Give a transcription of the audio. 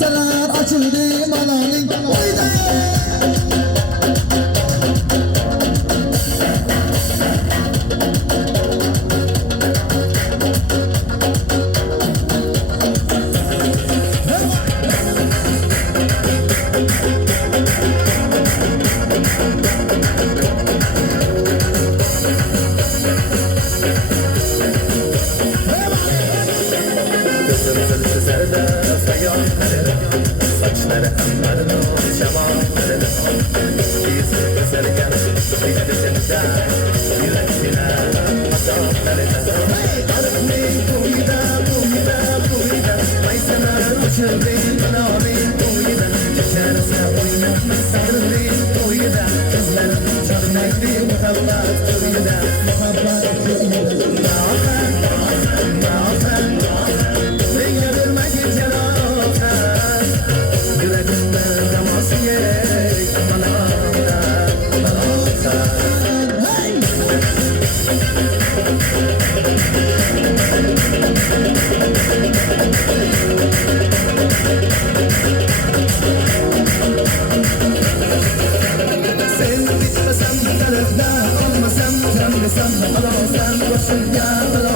Assalar açıldı mananın oyda. Saçları anlarını şamanlarını Yüzü gözlerken Yüzünden Yürekçine Adamlarına Arımı buyda Maysalar uçurdu Manavı buyda Geçerse uyumak Sarıldı buyda Kızlarım çarnaklı Muhabbat buyda Muhabbat buyda Sen bitmesem, olmasam, canlısam, alamazsam, başım ya,